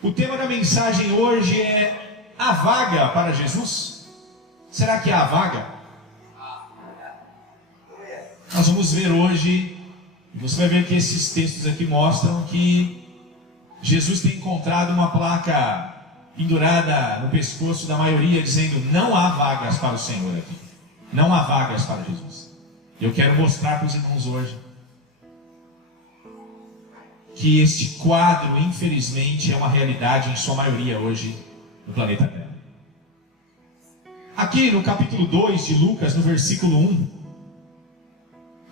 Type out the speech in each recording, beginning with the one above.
O tema da mensagem hoje é a vaga para Jesus. Será que há vaga? Nós vamos ver hoje, e você vai ver que esses textos aqui mostram que Jesus tem encontrado uma placa pendurada no pescoço da maioria, dizendo: não há vagas para o Senhor aqui. Não há vagas para Jesus. Eu quero mostrar para os irmãos hoje que este quadro, infelizmente, é uma realidade em sua maioria hoje no planeta Terra. Aqui no capítulo 2 de Lucas, no versículo 1,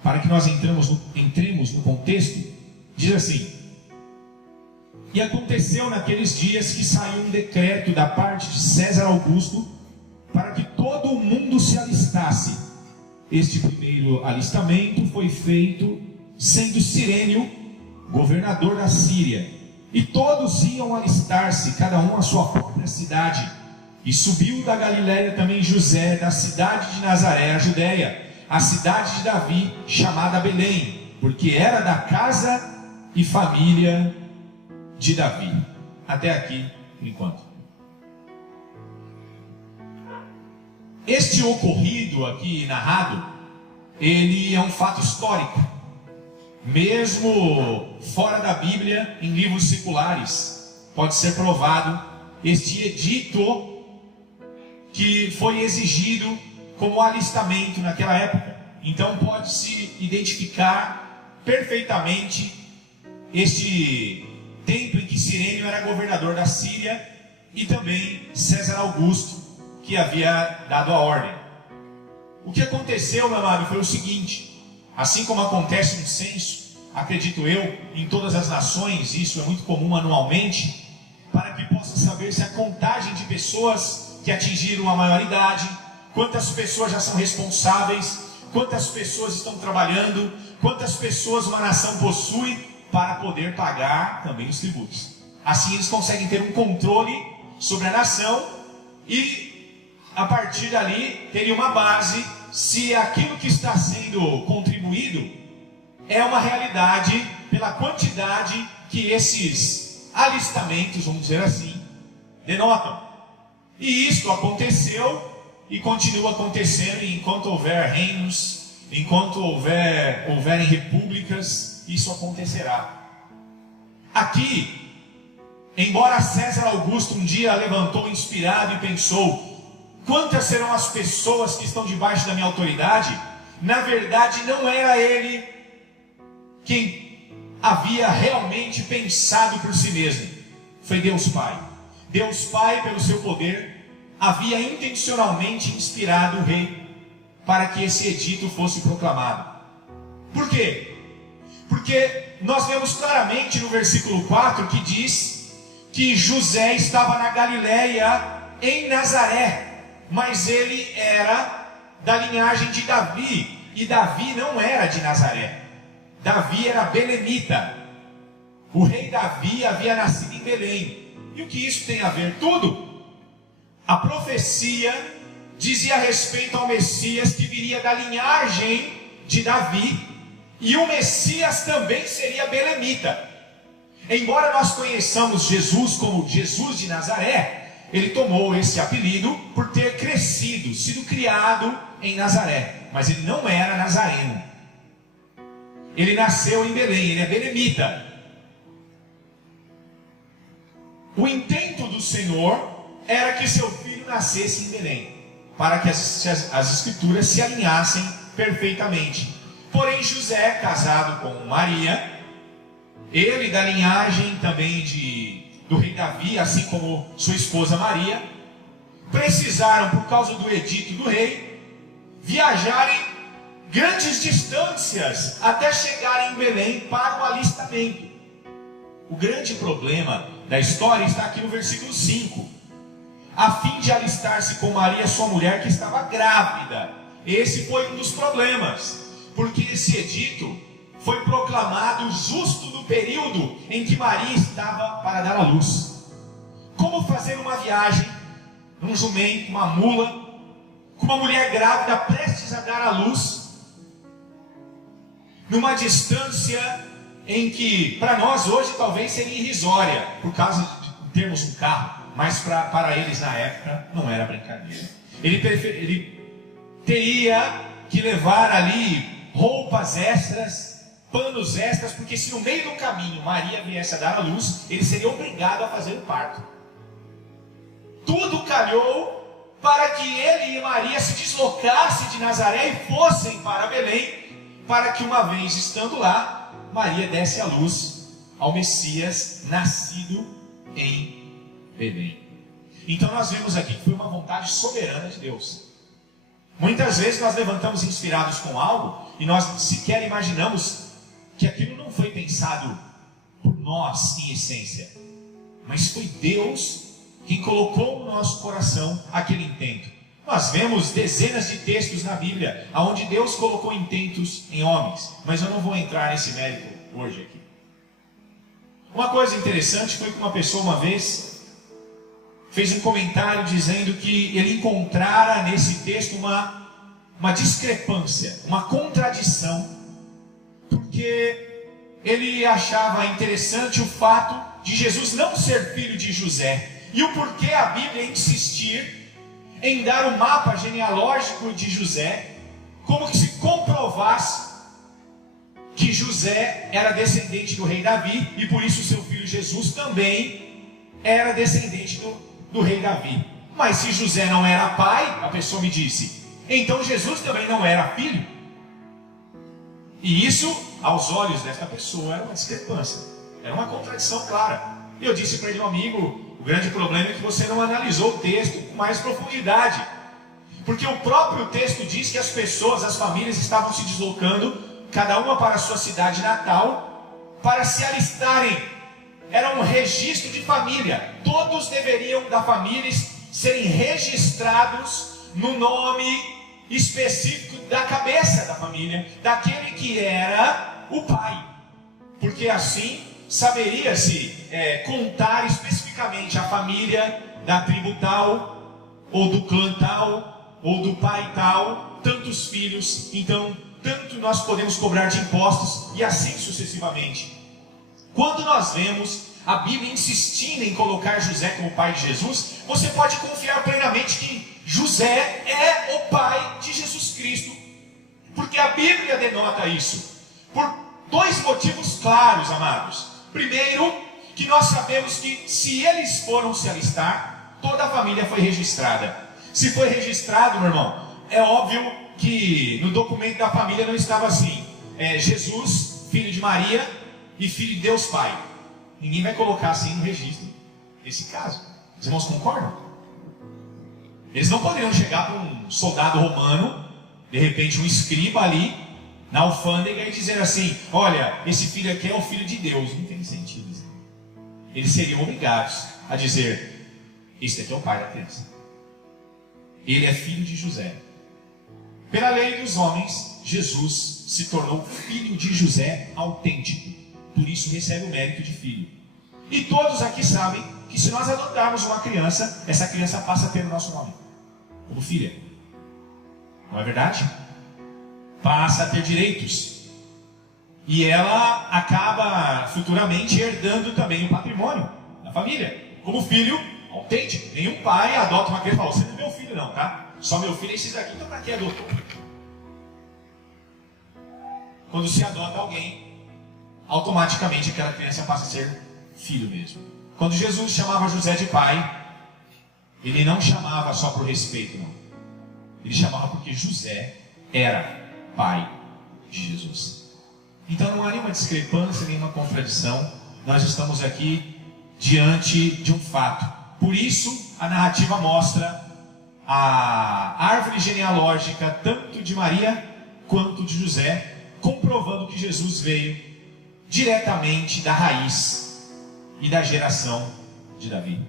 para que nós entremos no contexto, diz assim: e aconteceu naqueles dias que saiu um decreto da parte de César Augusto para que todo o mundo se alistasse. Este primeiro alistamento foi feito sendo Cirênio governador da Síria, e todos iam alistar-se, cada um à sua própria cidade. E subiu da Galiléia também José, da cidade de Nazaré, a Judéia, a cidade de Davi, chamada Belém, porque era da casa e família de Davi. Até aqui, por enquanto. Este ocorrido aqui narrado, ele é um fato histórico. Mesmo fora da Bíblia, em livros seculares, pode ser provado este edito que foi exigido como alistamento naquela época. Então pode-se identificar perfeitamente este tempo em que Cirênio era governador da Síria e também César Augusto, que havia dado a ordem. O que aconteceu, meu amado, foi o seguinte: assim como acontece um censo, acredito eu, em todas as nações, isso é muito comum anualmente, para que possa saber se a contagem de pessoas que atingiram a maioridade, quantas pessoas já são responsáveis, quantas pessoas estão trabalhando, quantas pessoas uma nação possui para poder pagar também os tributos. Assim eles conseguem ter um controle sobre a nação e, a partir dali, terem uma base se aquilo que está sendo contribuído é uma realidade pela quantidade que esses alistamentos, vamos dizer assim, denotam. E isto aconteceu e continua acontecendo, e enquanto houver reinos, enquanto houverem repúblicas, isso acontecerá. Aqui, embora César Augusto um dia levantou inspirado e pensou: quantas serão as pessoas que estão debaixo da minha autoridade? Na verdade, não era ele quem havia realmente pensado por si mesmo. Foi Deus Pai. Deus Pai, pelo seu poder, havia intencionalmente inspirado o rei para que esse edito fosse proclamado. Por quê? Porque nós vemos claramente no versículo 4 que diz que José estava na Galiléia, em Nazaré, mas ele era da linhagem de Davi, e Davi não era de Nazaré. Davi era belemita. O rei Davi havia nascido em Belém. E o que isso tem a ver? Tudo. A profecia dizia respeito ao Messias que viria da linhagem de Davi, e o Messias também seria belemita. Embora nós conheçamos Jesus como Jesus de Nazaré, ele tomou esse apelido por ter crescido, sido criado em Nazaré, mas ele não era nazareno. Ele nasceu em Belém, ele é belemita. O intento do Senhor era que seu filho nascesse em Belém, para que as escrituras se alinhassem perfeitamente. Porém, José, casado com Maria, ele da linhagem também do rei Davi, assim como sua esposa Maria, precisaram, por causa do edito do rei, viajarem grandes distâncias até chegarem em Belém para o alistamento. O grande problema da história está aqui no versículo 5. A fim de alistar-se com Maria, sua mulher, que estava grávida. Esse foi um dos problemas, porque esse edito foi proclamado justo no período em que Maria estava para dar à luz. Como fazer uma viagem num jumento, uma mula, com uma mulher grávida prestes a dar à luz, numa distância em que para nós hoje talvez seria irrisória, por causa termos um carro, mas para eles na época não era brincadeira. Ele teria que levar ali roupas extras, panos extras, porque se no meio do caminho Maria viesse a dar à luz, ele seria obrigado a fazer o parto. Tudo calhou para que ele e Maria se deslocassem de Nazaré e fossem para Belém, para que uma vez estando lá, Maria desse à luz ao Messias nascido em Belém. Então nós vemos aqui que foi uma vontade soberana de Deus. Muitas vezes nós levantamos inspirados com algo e nós sequer imaginamos que aquilo não foi pensado por nós em essência, mas foi Deus quem colocou no nosso coração aquele intento. Nós vemos dezenas de textos na Bíblia onde Deus colocou intentos em homens, mas eu não vou entrar nesse mérito hoje aqui. Uma coisa interessante foi que uma pessoa uma vez fez um comentário dizendo que ele encontrara nesse texto uma discrepância, uma contradição, porque ele achava interessante o fato de Jesus não ser filho de José, e o porquê a Bíblia insistir em dar o mapa genealógico de José, como que se comprovasse que José era descendente do rei Davi, e por isso seu filho Jesus também era descendente do rei Davi. Mas se José não era pai, a pessoa me disse, então Jesus também não era filho. E isso, aos olhos desta pessoa, era uma discrepância, era uma contradição clara. E eu disse para ele, meu amigo, o grande problema é que você não analisou o texto com mais profundidade, porque o próprio texto diz que as pessoas, as famílias estavam se deslocando, cada uma para a sua cidade natal, para se alistarem. Era um registro de família. Todos deveriam da família serem registrados no nome específico da cabeça da família, daquele que era o pai, porque assim saberia-se contar especificamente a família da tribo tal, ou do clã tal, ou do pai tal, tantos filhos, então tanto nós podemos cobrar de impostos, e assim sucessivamente. Quando nós vemos a Bíblia insistindo em colocar José como pai de Jesus, você pode confiar plenamente que José é o pai de Jesus Cristo, porque a Bíblia denota isso, por dois motivos claros, amados. Primeiro, que nós sabemos que se eles foram se alistar, toda a família foi registrada. Se foi registrado, meu irmão, é óbvio que no documento da família não estava assim, Jesus, filho de Maria e filho de Deus Pai. Ninguém vai colocar assim no registro esse caso. Os irmãos concordam? Eles não poderiam chegar para um soldado romano, de repente um escriba ali na alfândega, e dizer assim, olha, esse filho aqui é o filho de Deus. Não tem sentido isso. Eles seriam obrigados a dizer, esse aqui é o pai da criança, ele é filho de José. Pela lei dos homens, Jesus se tornou filho de José autêntico, por isso recebe o mérito de filho. E todos aqui sabem que se nós adotarmos uma criança, essa criança passa a ter o nosso nome, como filha. Não é verdade? Passa a ter direitos. E ela acaba futuramente herdando também o patrimônio da família, como filho autêntico. Nenhum pai adota uma criança e fala, você não é meu filho não, tá? Só meu filho é esses aqui, então para que adotou? Quando se adota alguém, automaticamente aquela criança passa a ser filho mesmo. Quando Jesus chamava José de pai, ele não chamava só por respeito, não. Ele chamava porque José era pai de Jesus. Então não há nenhuma discrepância, nenhuma contradição. Nós estamos aqui diante de um fato. Por isso a narrativa mostra a árvore genealógica tanto de Maria quanto de José, comprovando que Jesus veio diretamente da raiz e da geração de Davi.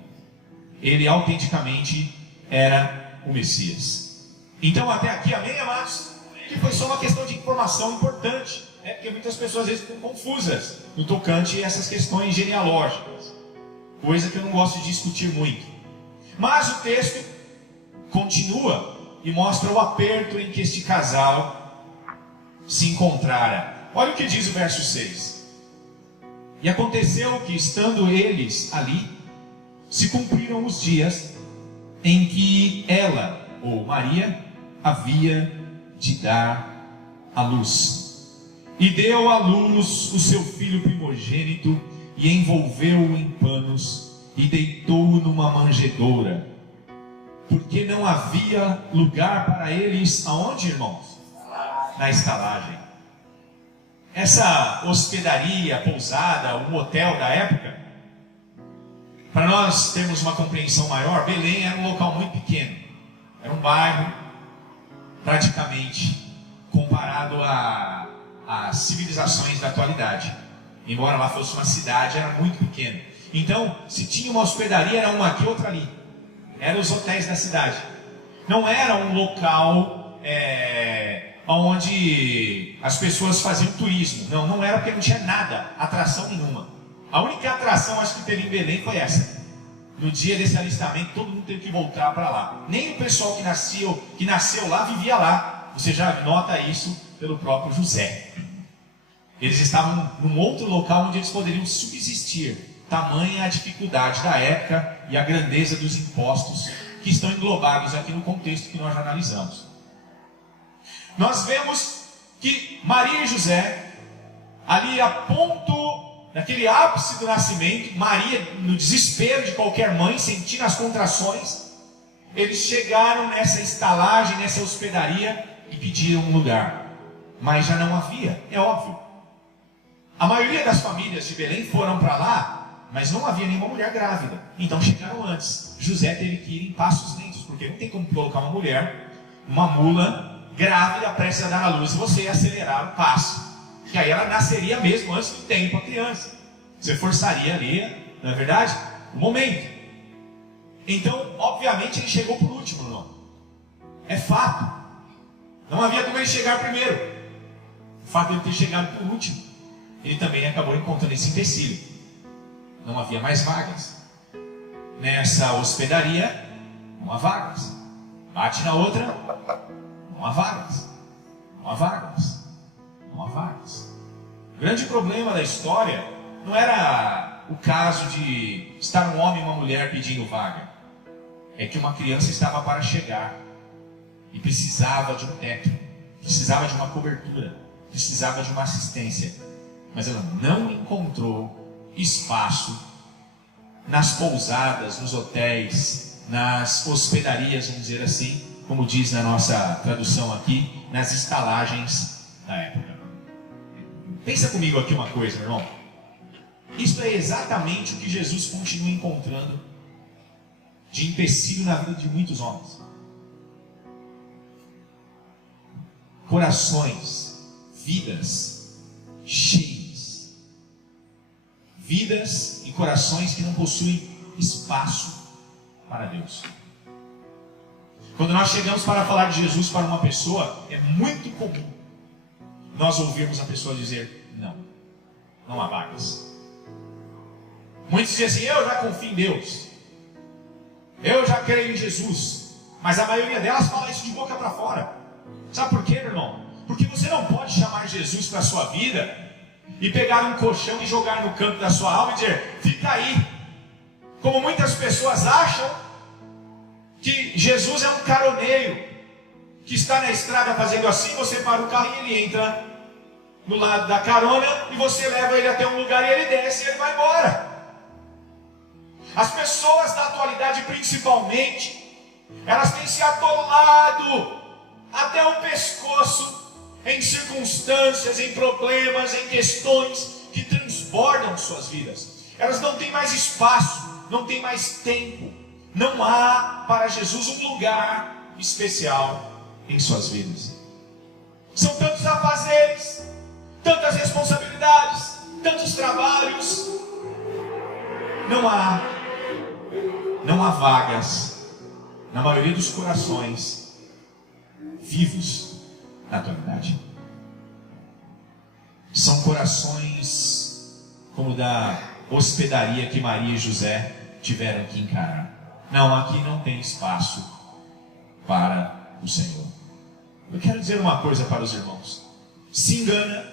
Ele autenticamente era o Messias. Então até aqui, amém, amados? Que foi só uma questão de informação importante, porque muitas pessoas às vezes ficam confusas no tocante a essas questões genealógicas, coisa que eu não gosto de discutir muito. Mas o texto continua e mostra o aperto em que este casal se encontrara. Olha o que diz o verso 6. E aconteceu que, estando eles ali, se cumpriram os dias em que ela, ou Maria, havia de dar à luz. E deu à luz o seu filho primogênito, e envolveu-o em panos, e deitou-o numa manjedoura, porque não havia lugar para eles, aonde, irmãos? Na estalagem. Essa hospedaria, pousada, um hotel da época, para nós termos uma compreensão maior, Belém era um local muito pequeno. Era um bairro, praticamente, comparado às civilizações da atualidade. Embora lá fosse uma cidade, era muito pequeno. Então, se tinha uma hospedaria, era uma aqui, outra ali. Eram os hotéis da cidade. Não era um local onde as pessoas faziam turismo. Não era, porque não tinha nada, atração nenhuma. A única atração, acho que teve em Belém, foi essa. No dia desse alistamento, todo mundo teve que voltar para lá. Nem o pessoal que nasceu lá, vivia lá. Você já nota isso pelo próprio José. Eles estavam num outro local onde eles poderiam subsistir. Tamanha a dificuldade da época e a grandeza dos impostos que estão englobados aqui no contexto que nós já analisamos. Nós vemos que Maria e José, ali a ponto, naquele ápice do nascimento, Maria, no desespero de qualquer mãe, sentindo as contrações, eles chegaram nessa estalagem, nessa hospedaria e pediram um lugar. Mas já não havia, é óbvio. A maioria das famílias de Belém foram para lá, mas não havia nenhuma mulher grávida. Então chegaram antes. José teve que ir em passos lentos, porque não tem como colocar uma mulher, uma mula grávida, prestes a dar à luz, e você acelerar o passo. Que aí ela nasceria mesmo antes do tempo, a criança. Você forçaria ali, não é verdade? O momento. Então, obviamente, ele chegou por último, não. É fato. Não havia como ele chegar primeiro. O fato de ele ter chegado por último, ele também acabou encontrando esse empecilho. Não havia mais vagas. Nessa hospedaria, não há vagas. Bate na outra, não há vagas. Não há vagas. Não há vagas. O grande problema da história não era o caso de estar um homem e uma mulher pedindo vaga. É que uma criança estava para chegar e precisava de um teto, precisava de uma cobertura, precisava de uma assistência. Mas ela não encontrou espaço nas pousadas, nos hotéis, nas hospedarias, vamos dizer assim, como diz na nossa tradução aqui, nas estalagens da época. Pensa comigo aqui uma coisa, meu irmão. Isso é exatamente o que Jesus continua encontrando de empecilho na vida de muitos homens. Corações, vidas cheias. Vidas e corações que não possuem espaço para Deus. Quando nós chegamos para falar de Jesus para uma pessoa, é muito comum nós ouvirmos a pessoa dizer: não há vagas. Muitos dizem assim: eu já confio em Deus, eu já creio em Jesus. Mas a maioria delas fala isso de boca para fora. Sabe por quê, meu irmão? Porque você não pode chamar Jesus para a sua vida e pegar um colchão e jogar no canto da sua alma e dizer: fica aí. Como muitas pessoas acham que Jesus é um caroneiro que está na estrada fazendo assim, você para o carro e ele entra no lado da carona e você leva ele até um lugar e ele desce e ele vai embora. As pessoas da atualidade, principalmente, elas têm se atolado até o pescoço em circunstâncias, em problemas, em questões que transbordam suas vidas. Elas não têm mais espaço, não têm mais tempo. Não há para Jesus um lugar especial em suas vidas. São tantos afazeres, tantas responsabilidades, tantos trabalhos. Não há vagas na maioria dos corações vivos na atualidade. São corações como o da hospedaria que Maria e José tiveram que encarar. Não, aqui não tem espaço para o Senhor. Eu quero dizer uma coisa para os irmãos: se engana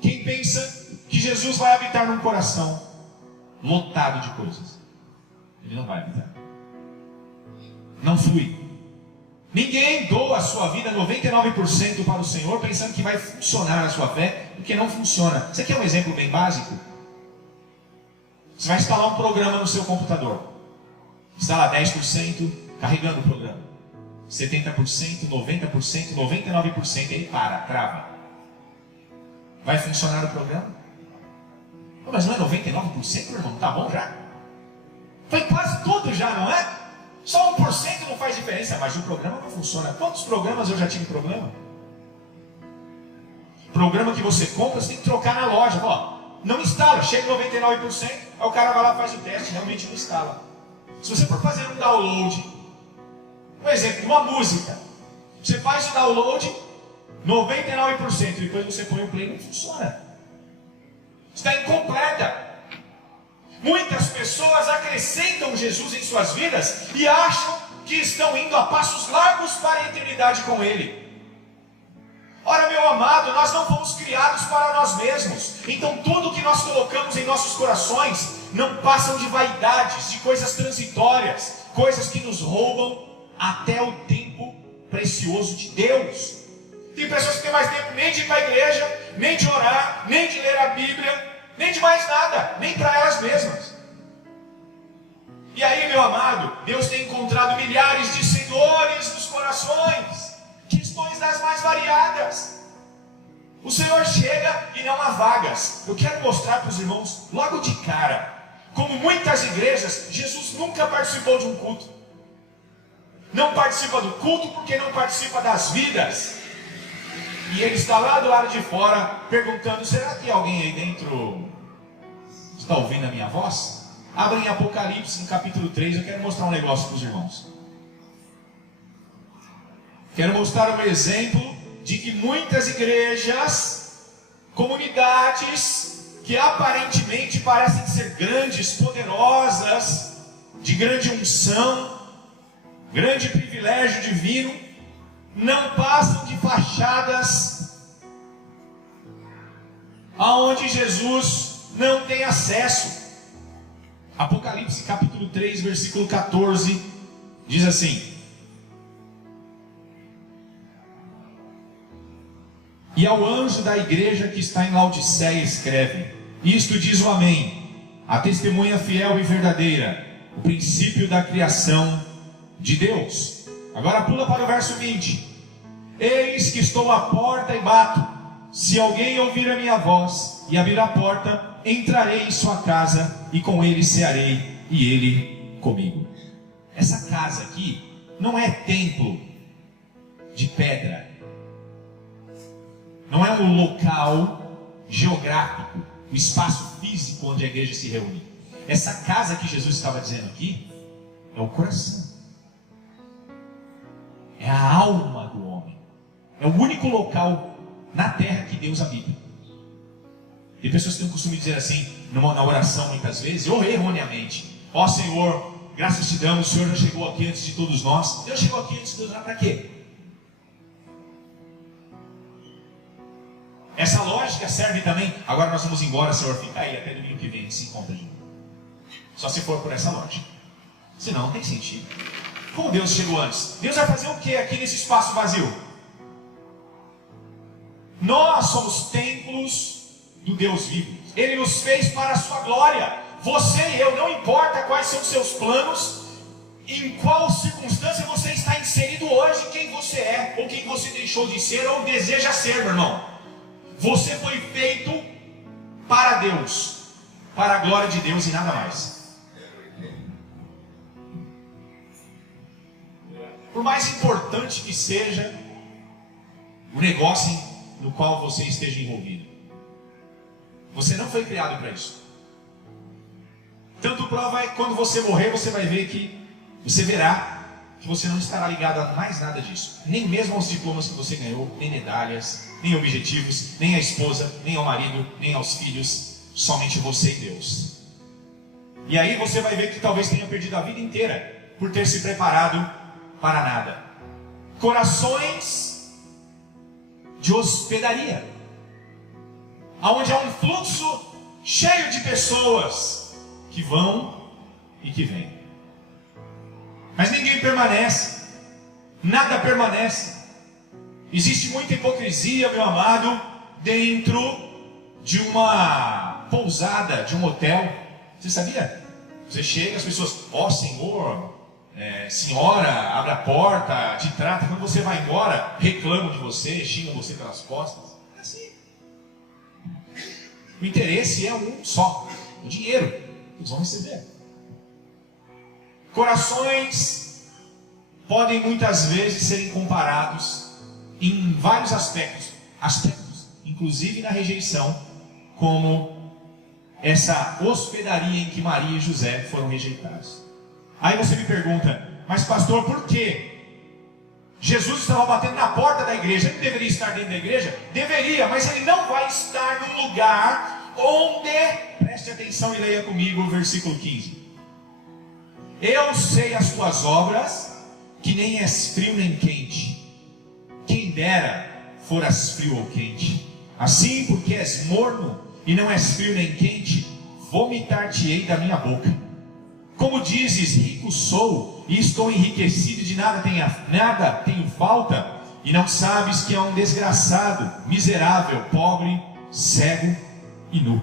quem pensa que Jesus vai habitar num coração lotado de coisas. Ele não vai habitar. Não flui. Ninguém doa a sua vida 99% para o Senhor pensando que vai funcionar a sua fé, porque não funciona. Você quer um exemplo bem básico? Você vai instalar um programa no seu computador. Instala 10%, carregando o programa. 70%, 90%, 99%, ele trava. Vai funcionar o programa? Mas não é 99%, meu irmão? Tá bom já? Foi quase tudo já, não é? Só 1% não faz diferença, mas o programa não funciona. Quantos programas eu já tive problema? Programa que você compra, você tem que trocar na loja. Ó, não instala, chega em 99%, aí o cara vai lá e faz o teste, realmente não instala. Se você for fazer um download, por exemplo, uma música, você faz o download, 99%, depois você põe o play, não funciona. Está incompleta. Muitas pessoas acrescentam Jesus em suas vidas e acham que estão indo a passos largos para a eternidade com Ele. Ora, meu amado, nós não fomos criados para nós mesmos. Então tudo que nós colocamos em nossos corações não passam de vaidades, de coisas transitórias, coisas que nos roubam até o tempo precioso de Deus. Tem pessoas que têm mais tempo nem de ir para a igreja, nem de orar, nem de ler a Bíblia, nem de mais nada, nem para elas mesmas. E aí, meu amado, Deus tem encontrado milhares de seguidores nos corações, questões das mais variadas. O Senhor chega e não há vagas. Eu quero mostrar para os irmãos, logo de cara, como muitas igrejas, Jesus nunca participou de um culto. Não participa do culto porque não participa das vidas. E ele está lá do lado de fora perguntando: será que alguém aí dentro está ouvindo a minha voz? Abra em Apocalipse no capítulo 3, eu quero mostrar um negócio para os irmãos. Quero mostrar um exemplo de que muitas igrejas, comunidades que aparentemente parecem ser grandes, poderosas, de grande unção, grande privilégio divino, não passam de fachadas aonde Jesus não tem acesso. Apocalipse capítulo 3, versículo 14, diz assim: e ao anjo da igreja que está em Laodiceia escreve: isto diz o Amém, a testemunha fiel e verdadeira, o princípio da criação de Deus. Agora pula para o verso 20. Eis que estou à porta e bato. Se alguém ouvir a minha voz e abrir a porta, entrarei em sua casa e com ele cearei e ele comigo. Essa casa aqui não é templo de pedra. Não é um local geográfico, um espaço físico onde a igreja se reúne. Essa casa que Jesus estava dizendo aqui é o coração. É a alma do homem. É o único local na terra que Deus habita. Tem pessoas que têm o costume de dizer assim, na oração muitas vezes, ou erroneamente: ó Senhor, graças te damos, o Senhor já chegou aqui antes de todos nós. Deus chegou aqui antes de todos nós para quê? Essa lógica serve também. Agora nós vamos embora, Senhor, fica aí até domingo que vem, a gente se encontra de novo. Só se for por essa lógica. Senão não tem sentido. Como Deus chegou antes? Deus vai fazer o que aqui nesse espaço vazio? Nós somos templos do Deus vivo. Ele nos fez para a sua glória. Você e eu, não importa quais são os seus planos, em qual circunstância você está inserido hoje, quem você é, ou quem você deixou de ser, ou deseja ser, meu irmão. Você foi feito para Deus, para a glória de Deus e nada mais. Por mais importante que seja o negócio no qual você esteja envolvido, você não foi criado para isso. Tanto prova é que quando você morrer, você vai ver que você verá que você não estará ligado a mais nada disso, nem mesmo aos diplomas que você ganhou, nem medalhas, nem objetivos, nem à esposa, nem ao marido, nem aos filhos, somente você e Deus. E aí você vai ver que talvez tenha perdido a vida inteira por ter se preparado para nada. Corações de hospedaria, onde há um fluxo cheio de pessoas que vão e que vêm. Mas ninguém permanece. Nada permanece. Existe muita hipocrisia, meu amado, dentro de uma pousada, de um hotel. Você sabia? Você chega, as pessoas, ó Senhor, senhora, abre a porta, te trata. Quando você vai embora, reclamam de você, xingam você pelas costas. É assim. O interesse é um só, o dinheiro. Eles vão receber. Corações podem muitas vezes serem comparados em vários aspectos, inclusive na rejeição, como essa hospedaria em que Maria e José foram rejeitados. Aí você me pergunta, mas pastor, por quê? Jesus estava batendo na porta da igreja, ele deveria estar dentro da igreja? Deveria, mas ele não vai estar num lugar onde, preste atenção e leia comigo o versículo 15. Eu sei as tuas obras, que nem és frio nem quente. Quem dera foras frio ou quente. Assim, porque és morno e não és frio nem quente, vomitar-te-ei da minha boca. Como dizes, rico sou e estou enriquecido, de nada tenho falta, e não sabes que é um desgraçado, miserável, pobre, cego e nu.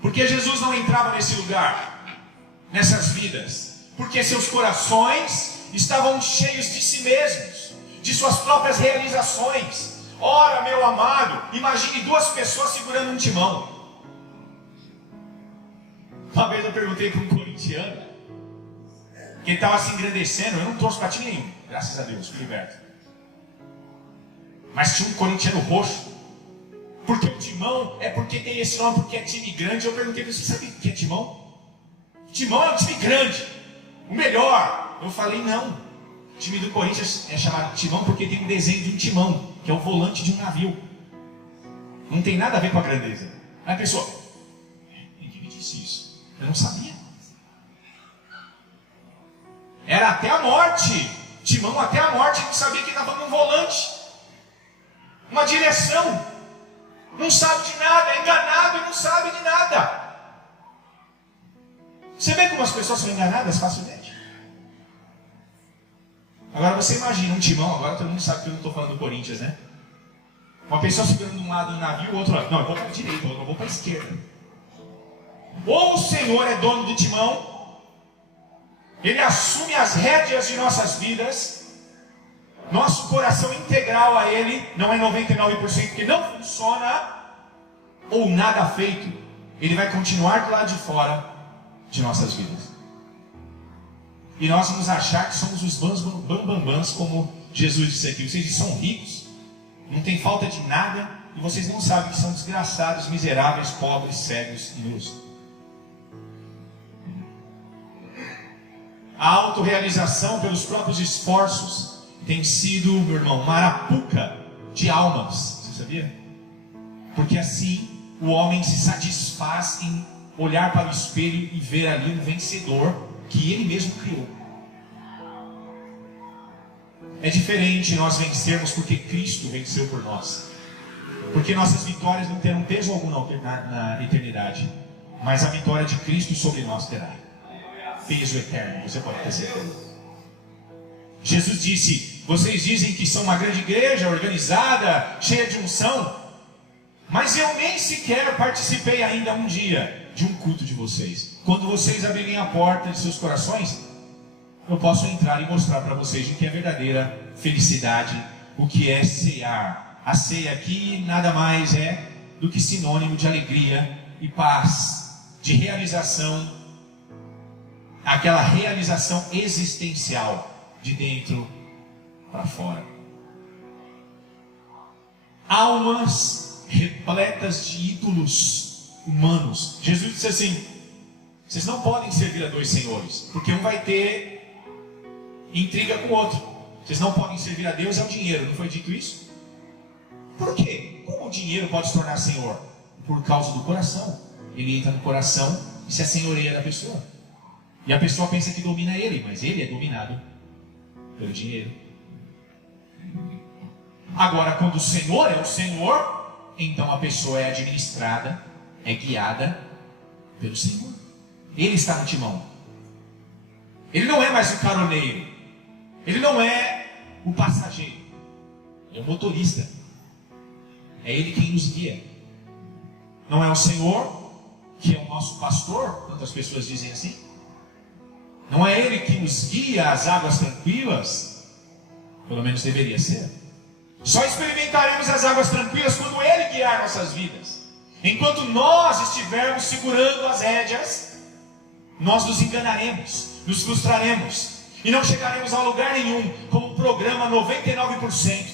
Porque Jesus não entrava nesse lugar, nessas vidas, porque seus corações estavam cheios de si mesmos, de suas próprias realizações. Ora, meu amado, imagine duas pessoas segurando um timão. Uma vez eu perguntei para um corintiano, que ele estava se engrandecendo. Eu não torço para time nenhum, graças a Deus, fui liberto. Mas tinha um corintiano roxo. Porque o timão é porque tem esse nome, porque é time grande. Eu perguntei para ele, você sabe o que é timão? Timão é um time grande, o melhor. Eu falei, não. O time do Corinthians é chamado timão porque tem um desenho de um timão, que é o volante de um navio. Não tem nada a ver com a grandeza. Aí a pessoa, ninguém me disse isso. Eu não sabia. Era até a morte. Timão até a morte. Ele não sabia que estava num volante, uma direção. Não sabe de nada, é enganado e não sabe de nada. Você vê como as pessoas são enganadas facilmente. Agora você imagina um timão. Agora todo mundo sabe que eu não estou falando do Corinthians, né? Uma pessoa segurando de um lado do navio, o outro lado. Não, eu vou para a direita, eu vou para a esquerda. Ou o Senhor é dono do timão, Ele assume as rédeas de nossas vidas, nosso coração integral a Ele, não é 99% que não funciona, ou nada feito. Ele vai continuar do lado de fora de nossas vidas. E nós vamos achar que somos os bambambãs, como Jesus disse aqui. Vocês são ricos, não tem falta de nada, e vocês não sabem que são desgraçados, miseráveis, pobres, cegos e nus. A autorrealização pelos próprios esforços tem sido, meu irmão, uma arapuca de almas. Você sabia? Porque assim o homem se satisfaz em olhar para o espelho e ver ali um vencedor que ele mesmo criou. É diferente nós vencermos porque Cristo venceu por nós. Porque nossas vitórias não terão peso algum na eternidade, mas a vitória de Cristo sobre nós terá peso eterno, você pode ter certeza. Jesus disse, vocês dizem que são uma grande igreja, organizada, cheia de unção, mas eu nem sequer participei ainda um dia de um culto de vocês. Quando vocês abrirem a porta de seus corações, eu posso entrar e mostrar para vocês o que é verdadeira felicidade, o que é cear. A ceia aqui nada mais é do que sinônimo de alegria e paz, de realização, aquela realização existencial de dentro para fora. Almas repletas de ídolos humanos. Jesus disse assim, vocês não podem servir a dois senhores, porque um vai ter intriga com o outro. Vocês não podem servir a Deus e ao dinheiro. Não foi dito isso? Por quê? Como o dinheiro pode se tornar senhor? Por causa do coração. Ele entra no coração e se assenhoreia da pessoa. E a pessoa pensa que domina ele, mas ele é dominado pelo dinheiro. Agora, quando o Senhor é o Senhor, então a pessoa é administrada, é guiada pelo Senhor. Ele está no timão. Ele não é mais o caroneiro. Ele não é o passageiro. Ele é o motorista. É Ele quem nos guia. Não é o Senhor, que é o nosso pastor, tantas pessoas dizem assim. Não é Ele que nos guia às águas tranquilas. Pelo menos deveria ser. Só experimentaremos as águas tranquilas quando Ele guiar nossas vidas. Enquanto nós estivermos segurando as rédeas, nós nos enganaremos, nos frustraremos e não chegaremos a lugar nenhum, como um programa 99%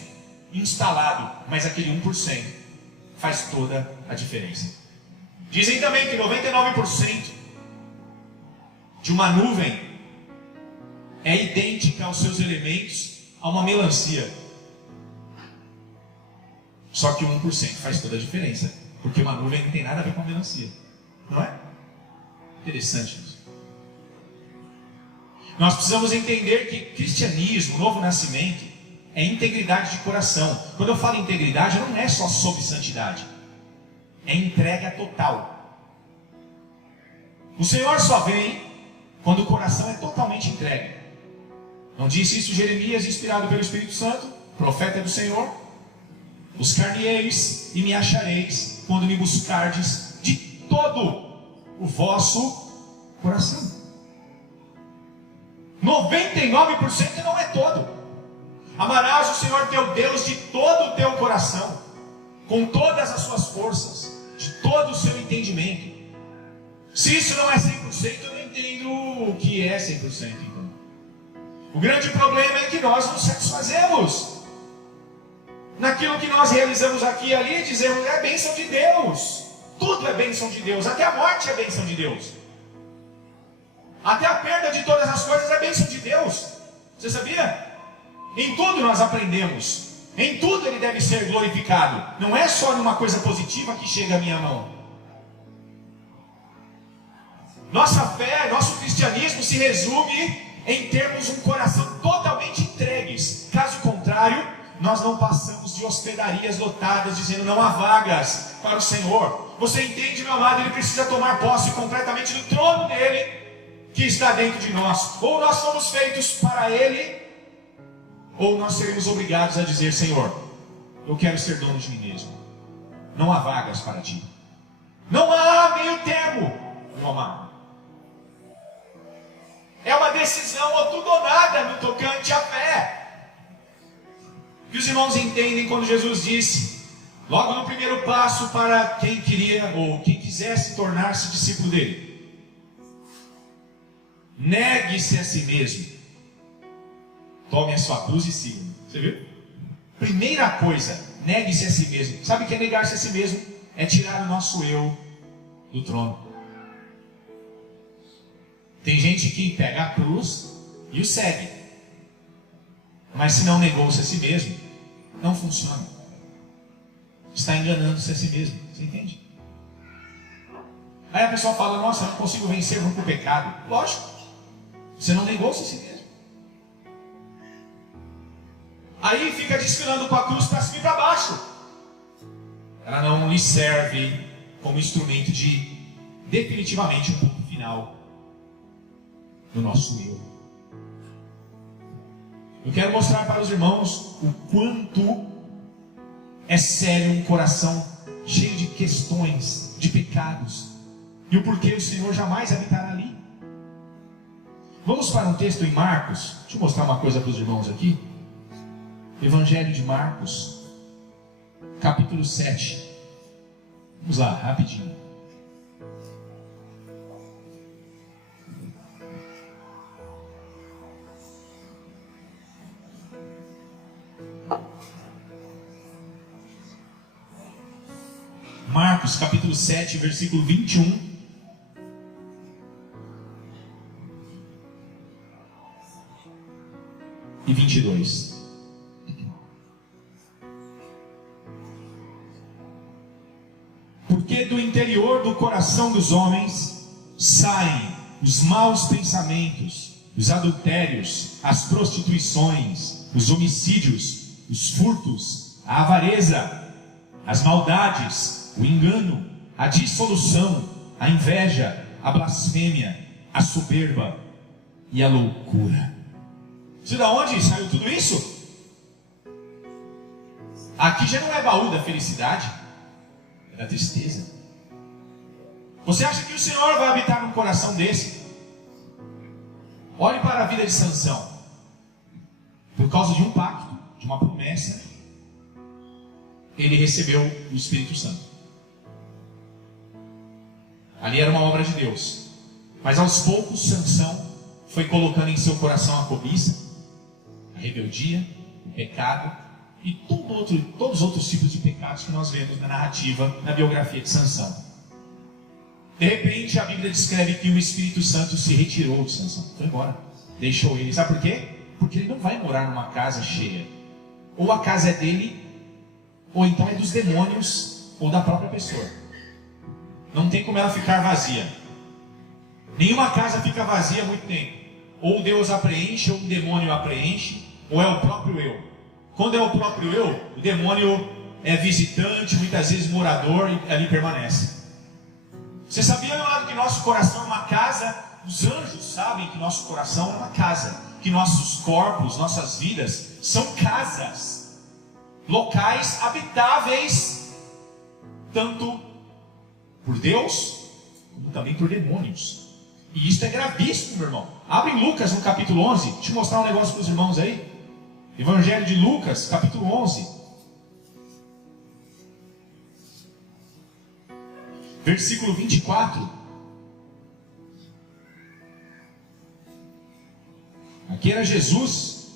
instalado, mas aquele 1% faz toda a diferença. Dizem também que 99% de uma nuvem é idêntica aos seus elementos a uma melancia. Só que o 1% faz toda a diferença, porque uma nuvem não tem nada a ver com a melancia, não é? Interessante isso. Nós precisamos entender que cristianismo, novo nascimento, é integridade de coração. Quando eu falo integridade, não é só sobre santidade, é entrega total. O Senhor só vem quando o coração é totalmente entregue. Não disse isso Jeremias, inspirado pelo Espírito Santo, profeta do Senhor? Buscar-me-eis e me achareis quando me buscardes de todo o vosso coração. 99% não é todo. Amarás o Senhor teu Deus de todo o teu coração, com todas as suas forças, de todo o seu entendimento. Se isso não é 100%, eu não entendo o que é 100%. Então, o grande problema é que nós nos satisfazemos naquilo que nós realizamos aqui e ali, dizemos é bênção de Deus. Tudo é bênção de Deus, até a morte é bênção de Deus. Até a perda de todas as coisas é bênção de Deus. Você sabia? Em tudo nós aprendemos. Em tudo Ele deve ser glorificado. Não é só numa coisa positiva que chega à minha mão. Nossa fé, nosso cristianismo se resume em termos um coração totalmente entregues. Caso contrário, nós não passamos de hospedarias lotadas, dizendo não há vagas para o Senhor. Você entende, meu amado? Ele precisa tomar posse completamente do trono dele, que está dentro de nós. Ou nós somos feitos para Ele, ou nós seremos obrigados a dizer: Senhor, eu quero ser dono de mim mesmo. Não há vagas para Ti. Não há meio termo, meu amado. É uma decisão ou tudo ou nada no tocante à fé. Que os irmãos entendem quando Jesus disse, logo no primeiro passo para quem queria ou quem quisesse tornar-se discípulo dele: negue-se a si mesmo, tome a sua cruz e siga-me. Você viu? Primeira coisa, negue-se a si mesmo. Sabe o que é negar-se a si mesmo? É tirar o nosso eu do trono. Tem gente que pega a cruz e o segue, mas se não negou-se a si mesmo, não funciona. Está enganando-se a si mesmo. Você entende? Aí a pessoa fala: nossa, eu não consigo vencer o pecado. Lógico, você não negou-se a si mesmo. Aí fica desfilando com a cruz para cima e para baixo. Ela não lhe serve como instrumento de definitivamente um ponto final no nosso eu. Eu quero mostrar para os irmãos o quanto é sério um coração cheio de questões, de pecados, e o porquê o Senhor jamais habitará ali. Vamos para um texto em Marcos. Deixa eu mostrar uma coisa para os irmãos aqui. Evangelho de Marcos, capítulo 7. Vamos lá, rapidinho. Marcos, capítulo 7, versículo 21. E 22. Porque do interior do coração dos homens saem os maus pensamentos, os adultérios, as prostituições, os homicídios, os furtos, a avareza, as maldades, o engano, a dissolução, a inveja, a blasfêmia, a soberba. e a loucura. Você de onde saiu tudo isso? Aqui já não é baú da felicidade, é da tristeza. Você acha que o Senhor vai habitar num coração desse? Olhe para a vida de Sansão. Por causa de um pacto, de uma promessa, ele recebeu o Espírito Santo. Ali era uma obra de Deus. Mas aos poucos Sansão foi colocando em seu coração a cobiça, a rebeldia, o pecado e todos os outros tipos de pecados que nós vemos na narrativa, na biografia de Sansão. De repente a Bíblia descreve que o Espírito Santo se retirou de Sansão, foi embora, deixou ele. Sabe por quê? Porque ele não vai morar numa casa cheia. Ou a casa é dele, ou então é dos demônios, ou da própria pessoa. Não tem como ela ficar vazia. Nenhuma casa fica vazia há muito tempo. Ou Deus a preenche, ou o demônio a preenche, ou é o próprio eu. Quando é o próprio eu, o demônio é visitante, muitas vezes morador, e ali permanece. Você sabia, meu lado, que nosso coração é uma casa? Os anjos sabem que nosso coração é uma casa, que nossos corpos, nossas vidas são casas, locais habitáveis, tanto por Deus, como também por demônios. E isso é gravíssimo, meu irmão. Abre Lucas no capítulo 11, deixa eu mostrar um negócio para os irmãos aí. Evangelho de Lucas, capítulo 11. Versículo 24. Aqui era Jesus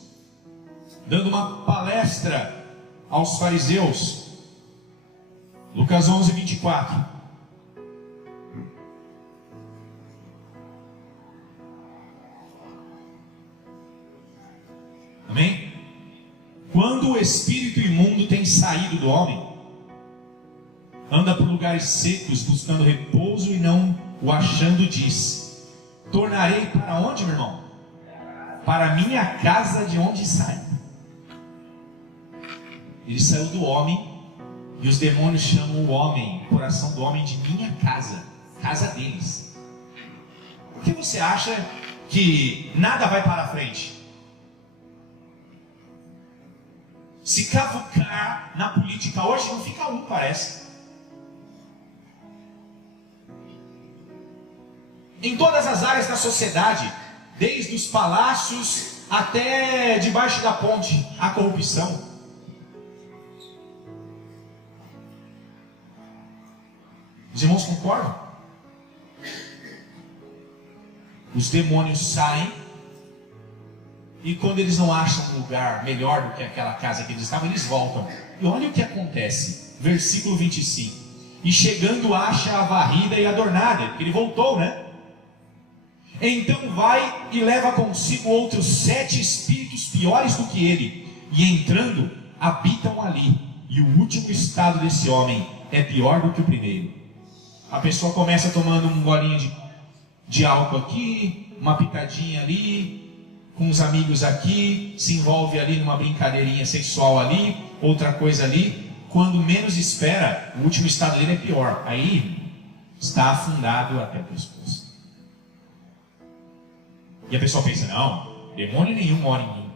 dando uma palestra aos fariseus. Lucas 11, 24. Amém? Quando o espírito imundo tem saído do homem, anda por lugares secos, buscando repouso e não o achando, diz: tornarei para onde, meu irmão? Para a minha casa de onde sai. Ele saiu do homem, e os demônios chamam o homem, o coração do homem, de minha casa, casa deles. Por que você acha que nada vai para frente? Se cavucar na política hoje, não fica um, parece. Em todas as áreas da sociedade, desde os palácios até debaixo da ponte, a corrupção. Os irmãos concordam? Os demônios saem, e quando eles não acham um lugar melhor do que aquela casa que eles estavam, eles voltam. E olha o que acontece, versículo 25. E chegando acha a varrida e adornada, porque ele voltou, né? Então vai e leva consigo outros 7 espíritos piores do que ele, e entrando, habitam ali. E o último estado desse homem é pior do que o primeiro. A pessoa começa tomando um golinho de álcool aqui, uma pitadinha ali, com os amigos aqui, se envolve ali numa brincadeirinha sexual ali, outra coisa ali. Quando menos espera, o último estado dele é pior. Aí está afundado até o pescoço. E a pessoa pensa: não, demônio nenhum mora em mim.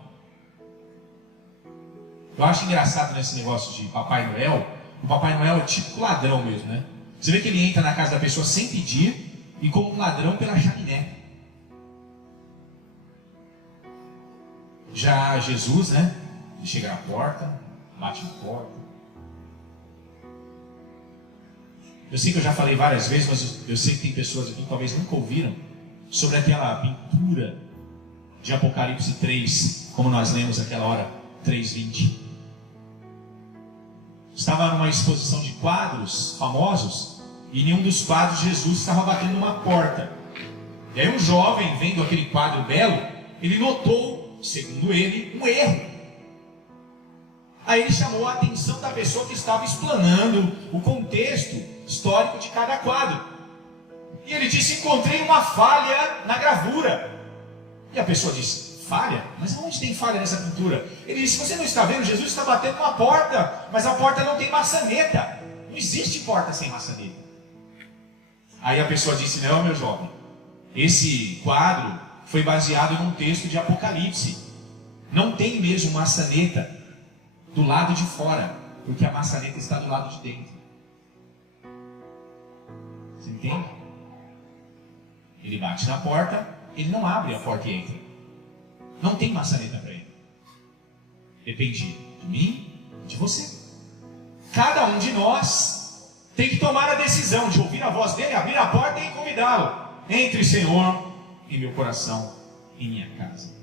Eu acho engraçado nesse negócio de Papai Noel. O Papai Noel é tipo ladrão mesmo, né? Você vê que ele entra na casa da pessoa sem pedir, e como um ladrão pela chaminé. Já Jesus, né? Ele chega na porta, bate na porta. Eu sei que eu já falei várias vezes, mas eu sei que tem pessoas aqui que talvez nunca ouviram sobre aquela pintura de Apocalipse 3, como nós lemos naquela hora, 3:20. Estava numa exposição de quadros famosos, e em um dos quadros Jesus estava batendo numa porta. E aí um jovem, vendo aquele quadro belo, ele notou, segundo ele, um erro. Aí ele chamou a atenção da pessoa que estava explanando o contexto histórico de cada quadro. E ele disse: encontrei uma falha na gravura. E a pessoa disse: falha? Mas onde tem falha nessa pintura? Ele disse: você não está vendo? Jesus está batendo uma porta, mas a porta não tem maçaneta. Não existe porta sem maçaneta. Aí a pessoa disse: não, meu jovem, esse quadro foi baseado num texto de Apocalipse. Não tem mesmo maçaneta do lado de fora, porque a maçaneta está do lado de dentro. Você entende? Ele bate na porta, ele não abre a porta e entra. Não tem maçaneta para ele. Depende de mim e de você. Cada um de nós tem que tomar a decisão de ouvir a voz dele, abrir a porta e convidá-lo. Entre, Senhor, em meu coração, em minha casa.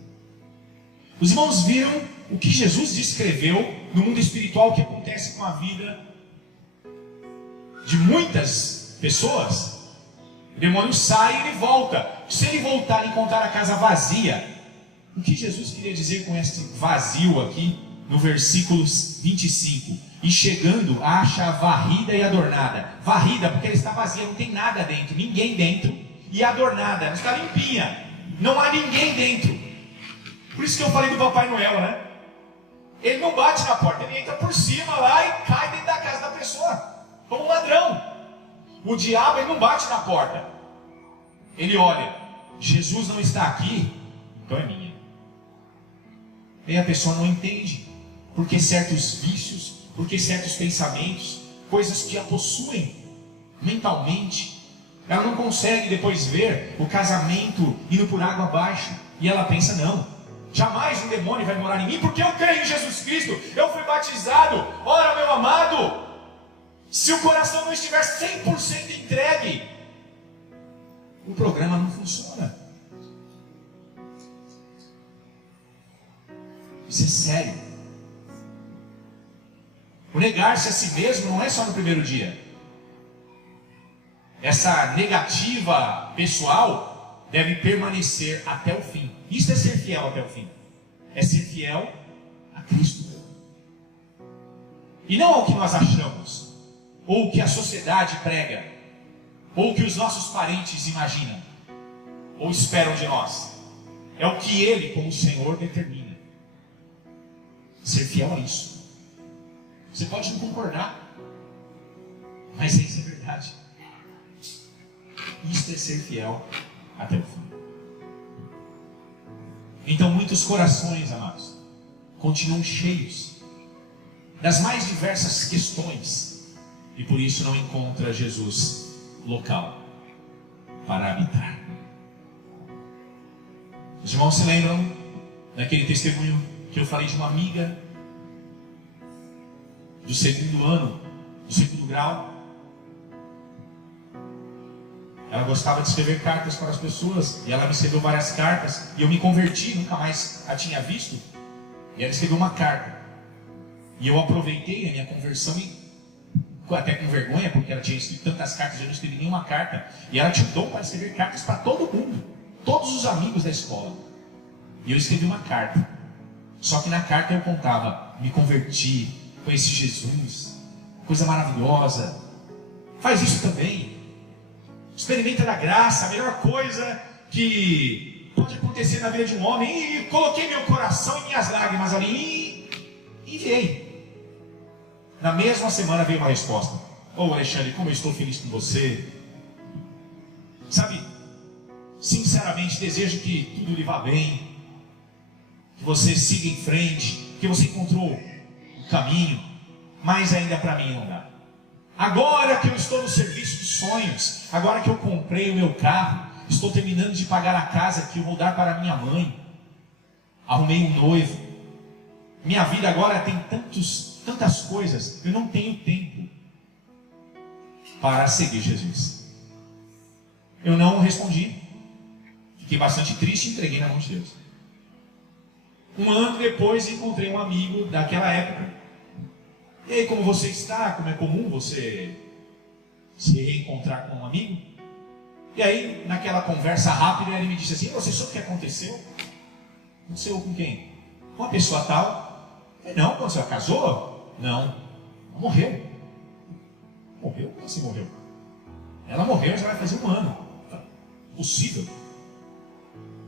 Os irmãos viram o que Jesus descreveu no mundo espiritual que acontece com a vida de muitas pessoas. O demônio sai e ele volta. Se ele voltar e encontrar a casa vazia, o que Jesus queria dizer com este vazio aqui no versículo 25? E chegando, acha varrida e adornada. Varrida porque ela está vazia, não tem nada dentro, ninguém dentro. E adornada, ela está limpinha, não há ninguém dentro. Por isso que eu falei do Papai Noel, né? Ele não bate na porta, ele entra por cima lá e cai dentro da casa da pessoa, como um ladrão. O diabo, ele não bate na porta. Ele olha, Jesus não está aqui, então é minha. E a pessoa não entende, porque certos vícios, porque certos pensamentos, coisas que a possuem mentalmente, ela não consegue depois ver o casamento indo por água abaixo. E ela pensa, não, jamais um demônio vai morar em mim, porque eu creio em Jesus Cristo, eu fui batizado. Ora, meu amado, se o coração não estiver 100% entregue, o programa não funciona. Isso é sério. O negar-se a si mesmo não é só no primeiro dia. Essa negativa pessoal deve permanecer até o fim. Isso é ser fiel até o fim. É ser fiel a Cristo. E não ao que nós achamos, ou o que a sociedade prega, ou o que os nossos parentes imaginam, ou esperam de nós. É o que Ele, como Senhor, determina. Ser fiel a isso. Você pode não concordar, mas isso é verdade. Isto é ser fiel até o fim. Então muitos corações, amados, continuam cheios das mais diversas questões, e por isso não encontra Jesus local para habitar. Os irmãos se lembram daquele testemunho que eu falei de uma amiga do segundo ano, do segundo grau? Ela gostava de escrever cartas para as pessoas, e ela me escreveu várias cartas, e eu me converti, nunca mais a tinha visto, e ela escreveu uma carta, e eu aproveitei a minha conversão, e até com vergonha, porque ela tinha escrito tantas cartas, eu não escrevi nenhuma carta, e ela tinha o dom para escrever cartas para todo mundo, todos os amigos da escola, e eu escrevi uma carta, só que na carta eu contava, me converti, conheci Jesus, coisa maravilhosa, faz isso também. Experimenta da graça, a melhor coisa que pode acontecer na vida de um homem. E coloquei meu coração e minhas lágrimas ali e enviei. Na mesma semana veio uma resposta. Alexandre, como eu estou feliz com você. Sabe, sinceramente desejo que tudo lhe vá bem, que você siga em frente, que você encontrou o caminho, mas ainda para mim não dá. Agora que eu estou no serviço dos sonhos, agora que eu comprei o meu carro, estou terminando de pagar a casa que eu vou dar para minha mãe, arrumei um noivo, minha vida agora tem tantas coisas, eu não tenho tempo para seguir Jesus. Eu não respondi, fiquei bastante triste e entreguei na mão de Deus. Um ano depois encontrei um amigo daquela época. E aí, como você está? Como é comum você se reencontrar com um amigo? E aí, naquela conversa rápida, ele me disse assim: você sabe o que aconteceu? Aconteceu com quem? Com uma pessoa tal. Não, quando você casou? Não, ela morreu. Morreu? Como assim morreu? Ela morreu, já vai fazer um ano. Possível.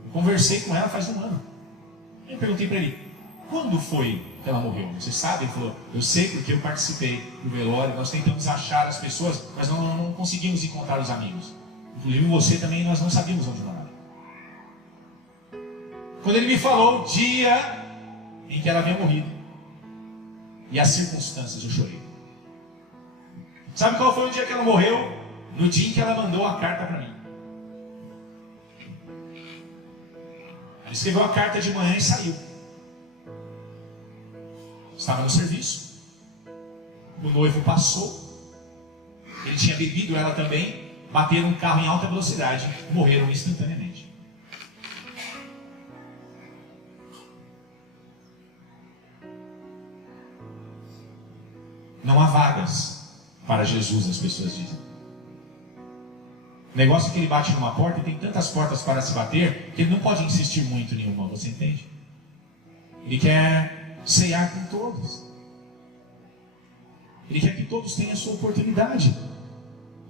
Eu conversei com ela faz um ano. Eu perguntei para ele: quando foi que ela morreu? Você sabe? Ele falou: eu sei porque eu participei do velório, nós tentamos achar as pessoas, mas não conseguimos encontrar os amigos. Inclusive você também, nós não sabíamos onde morava. quando ele me falou o dia em que ela havia morrido e as circunstâncias, eu chorei. Sabe qual foi o dia que ela morreu? No dia em que ela mandou a carta para mim. Ela escreveu a carta de manhã e saiu. Estava no serviço. O noivo passou. Ele tinha bebido, ela também. Bateram um carro em alta velocidade. Morreram instantaneamente. Não há vagas para Jesus, as pessoas dizem. O negócio é que ele bate numa porta e tem tantas portas para se bater que ele não pode insistir muito em nenhuma, você entende? Ele quer ceiar com todos. Ele quer que todos tenham a sua oportunidade.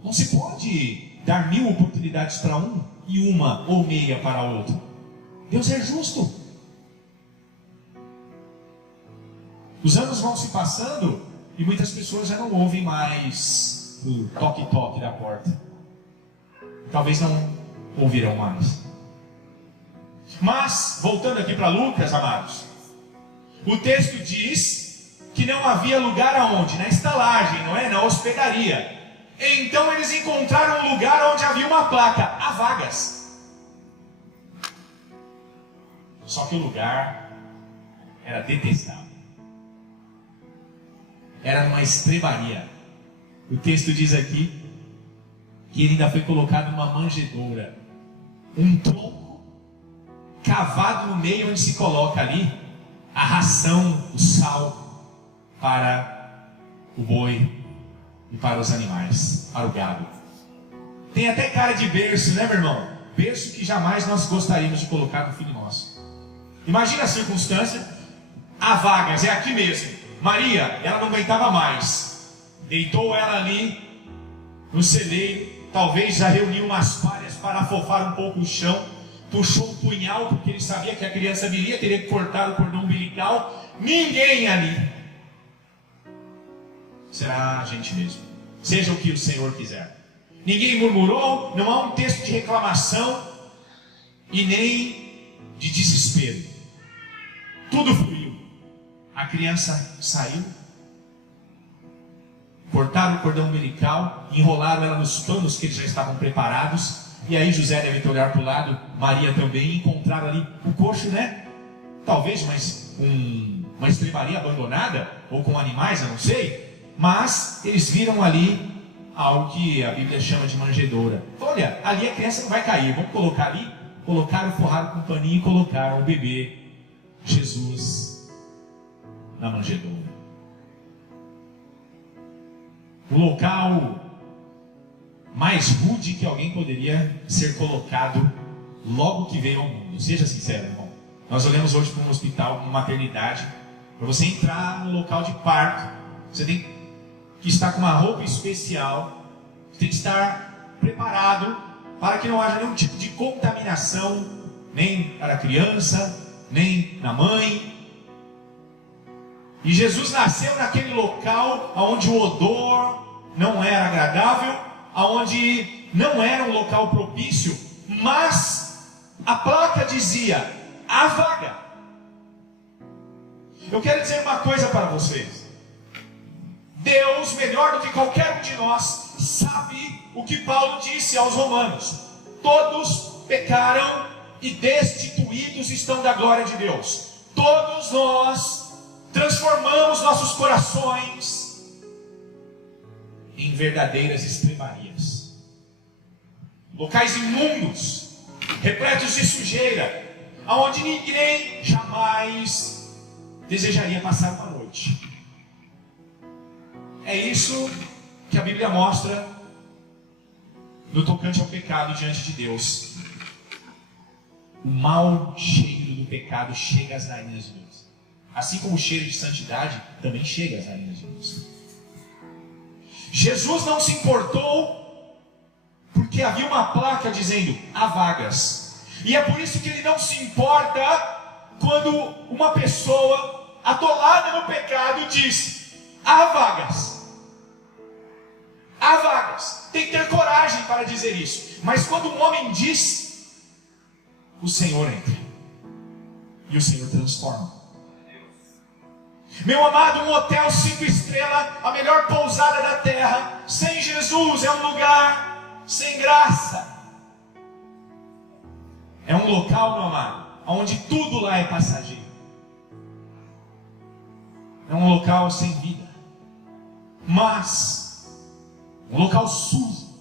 Não se pode dar 1000 oportunidades para um e uma ou meia para outro. Deus é justo. Os anos vão se passando e muitas pessoas já não ouvem mais o toque-toque da porta. Talvez não ouvirão mais. Mas, voltando aqui para Lucas, amados, o texto diz que não havia lugar aonde? Na estalagem, não é? Na hospedaria. Então eles encontraram um lugar onde havia uma placa: há vagas. Só que o lugar era detestável. Era numa estrebaria. O texto diz aqui que ele ainda foi colocado numa manjedoura, um tronco cavado no meio, onde se coloca ali a ração, o sal para o boi e para os animais, para o gado. Tem até cara de berço, né, meu irmão? Berço que jamais nós gostaríamos de colocar no filho nosso. Imagina a circunstância: há vagas, é aqui mesmo. Maria, ela não aguentava mais, deitou ela ali no celeiro. Talvez já reuniu umas palhas para afofar um pouco o chão. Puxou um punhal, porque ele sabia que a criança viria. Teria que cortar o cordão umbilical. Ninguém ali. Será a gente mesmo. Seja o que o Senhor quiser. Ninguém murmurou. Não há um texto de reclamação e nem de desespero. Tudo fluiu. A criança saiu. Cortaram o cordão umbilical, enrolaram ela nos panos que eles já estavam preparados. E aí José deve ter olhado para o lado, Maria também, e encontraram ali o coxo, né? Talvez uma estrebaria abandonada, ou com animais, eu não sei. Mas eles viram ali algo que a Bíblia chama de manjedoura. Olha, ali a criança não vai cair, vamos colocar ali. Colocaram, forraram com um paninho e colocaram o bebê Jesus na manjedoura. O local mais rude que alguém poderia ser colocado logo que veio ao mundo. Seja sincero, irmão. Nós olhamos hoje para um hospital, uma maternidade. Para você entrar no local de parto, você tem que estar com uma roupa especial. Você tem que estar preparado para que não haja nenhum tipo de contaminação, nem para a criança, nem na mãe. E Jesus nasceu naquele local onde o odor não era agradável, onde não era um local propício, mas a placa dizia: há vaga. Eu quero dizer uma coisa para vocês. Deus, melhor do que qualquer um de nós, sabe o que Paulo disse aos romanos: todos pecaram e destituídos estão da glória de Deus. Todos nós transformamos nossos corações em verdadeiras estrebarias, locais imundos, repletos de sujeira, aonde ninguém jamais desejaria passar uma noite. É isso que a Bíblia mostra no tocante ao pecado diante de Deus. O mau cheiro do pecado chega às narinas de Deus. Assim como o cheiro de santidade também chega às narinas de Deus. Jesus não se importou porque havia uma placa dizendo: há vagas. E é por isso que ele não se importa quando uma pessoa atolada no pecado diz: há vagas. Há vagas. Tem que ter coragem para dizer isso. Mas quando um homem diz, o Senhor entra. E o Senhor transforma. Meu amado, um hotel 5 estrelas, a melhor pousada da terra, sem Jesus é um lugar sem graça. É um local, meu amado, onde tudo lá é passageiro. É um local sem vida. Mas, um local sujo,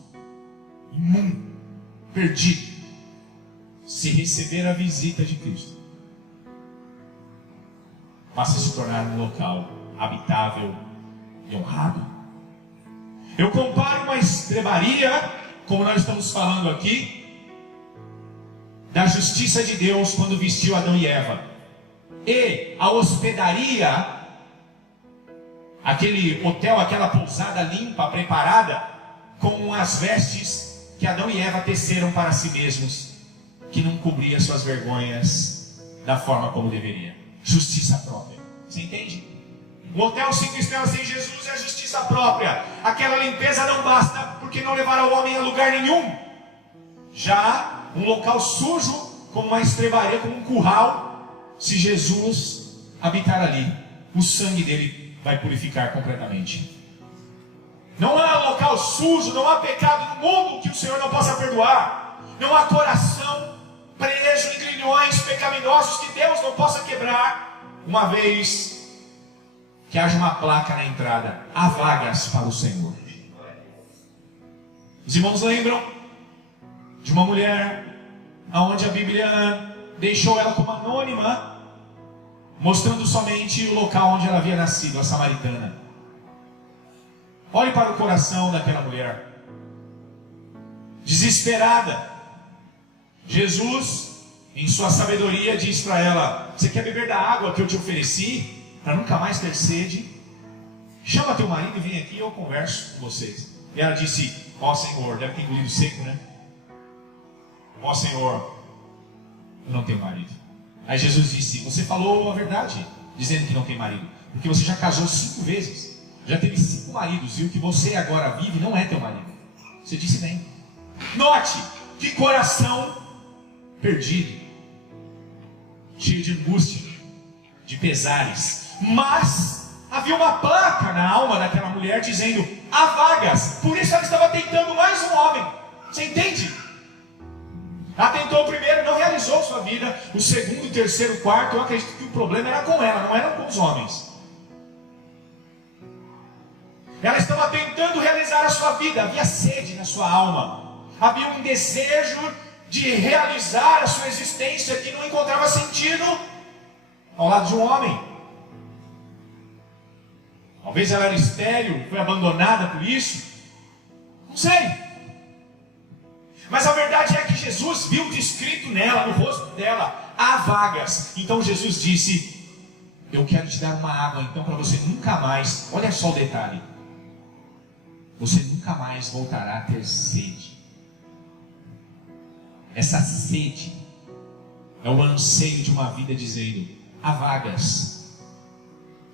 imundo, perdido, se receber a visita de Cristo, passa a se tornar um local habitável e honrado. Eu comparo uma estrebaria, como nós estamos falando aqui, da justiça de Deus quando vestiu Adão e Eva, e a hospedaria, aquele hotel, aquela pousada limpa, preparada, com as vestes que Adão e Eva teceram para si mesmos, que não cobria suas vergonhas da forma como deveria. Justiça própria. Você entende? Um hotel 5 estrelas sem Jesus é justiça própria. Aquela limpeza não basta, porque não levará o homem a lugar nenhum. Já um local sujo, como uma estrebaria, como um curral, se Jesus habitar ali, o sangue dele vai purificar completamente. Não há local sujo, não há pecado no mundo que o Senhor não possa perdoar. Não há coração preso em grilhões pecaminosos que Deus não possa quebrar, uma vez que haja uma placa na entrada: há vagas para o Senhor. Os irmãos lembram de uma mulher onde a Bíblia deixou ela como anônima, mostrando somente o local onde ela havia nascido, a samaritana. Olhe para o coração daquela mulher, desesperada. Jesus, em sua sabedoria, diz para ela: você quer beber da água que eu te ofereci, para nunca mais ter sede? Chama teu marido e vem aqui e eu converso com vocês. E ela disse: ó Senhor, deve ter engolido seco, né? Ó Senhor, eu não tenho marido. Aí Jesus disse: você falou a verdade, dizendo que não tem marido, porque você já casou 5 vezes, já teve 5 maridos, e o que você agora vive não é teu marido. Você disse bem. Note que coração perdido, cheio de angústia, de pesares. Mas havia uma placa na alma daquela mulher dizendo: há vagas. Por isso ela estava tentando mais um homem. Você entende? Ela tentou o primeiro, não realizou sua vida. O segundo, o terceiro, o quarto, eu acredito que o problema era com ela, não era com os homens. Ela estava tentando realizar a sua vida. Havia sede na sua alma, havia um desejo de realizar a sua existência que não encontrava sentido ao lado de um homem. Talvez ela era estéril, foi abandonada por isso, não sei. Mas a verdade é que Jesus viu descrito nela, no rosto dela, há vagas. Então Jesus disse: eu quero te dar uma água, então, para você nunca mais, olha só o detalhe, você nunca mais voltará a ter sede. Essa sede é o anseio de uma vida dizendo: há vagas.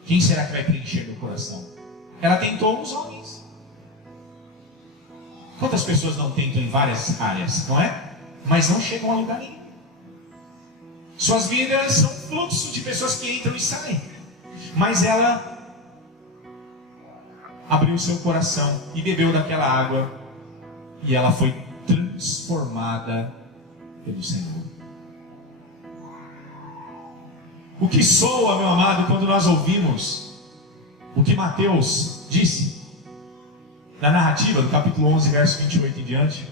Quem será que vai preencher meu coração? Ela tentou os homens. Quantas pessoas não tentam em várias áreas, não é? Mas não chegam a lugar nenhum. Suas vidas são fluxo de pessoas que entram e saem. Mas ela abriu seu coração e bebeu daquela água, e ela foi transformada pelo Senhor. O que soa, meu amado, quando nós ouvimos o que Mateus disse na narrativa do capítulo 11, verso 28 em diante.